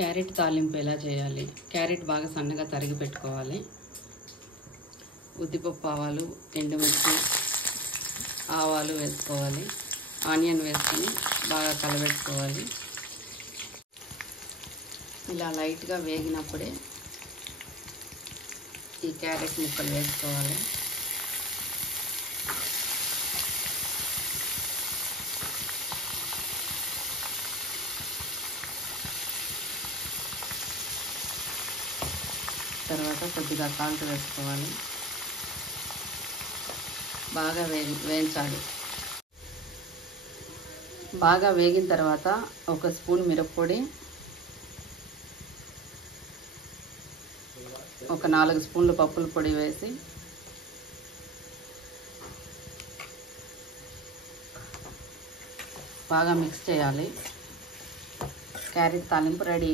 Carrot తాలింపు ఎలా చేయాలి? క్యారెట్ బాగా సన్నగా తరిగి పెట్టుకోవాలి. ఉద్దిపప్పు, ఆవాలు, ఎండుమిర్చి, ఆవాలు వేసుకోవాలి. ఆనియన్ వేసుకొని బాగా కలబెట్టుకోవాలి. ఇలా లైట్గా వేగినప్పుడే ఈ క్యారెట్ ముక్కలు వేసుకోవాలి. తర్వాత కొద్దిగా సాల్ట్ వేసుకోవాలి. బాగా వేయించాలి. బాగా వేగిన తర్వాత 1 స్పూన్ మిరప్పొడి, ఒక 4 స్పూన్లు పప్పుల పొడి వేసి బాగా మిక్స్ చేయాలి. క్యారెట్ తాలింపు రెడీ.